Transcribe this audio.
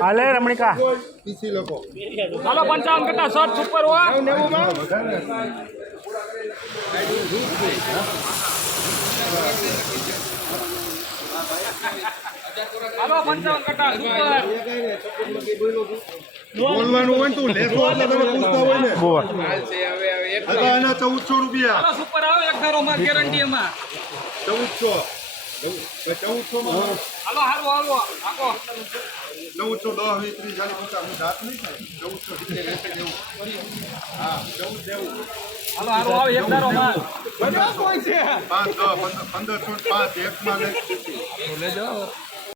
હાલે રમણીકા હાલો 55 કરતા 60 સુપર હો 90 માં હાલો 55 કરતા સુપર બોલવાનું હોય તું લેખો એટલે તમે પૂછતા હોય ને બોલ હાલ છે હવે એના 1400 રૂપિયા હાલો સુપર આવે એક ધારો માં ગેરંટી એમાં 1400 માં હાલો હાલો હાલો આકો 1410 20 30 40 50 હું જાત નહીં થાય 1470 જેવું હા 14 દેવું હાલો હાલો આવે એક ધારો માં બધા કોઈ છે 5 10 15 5 એક માં લેજો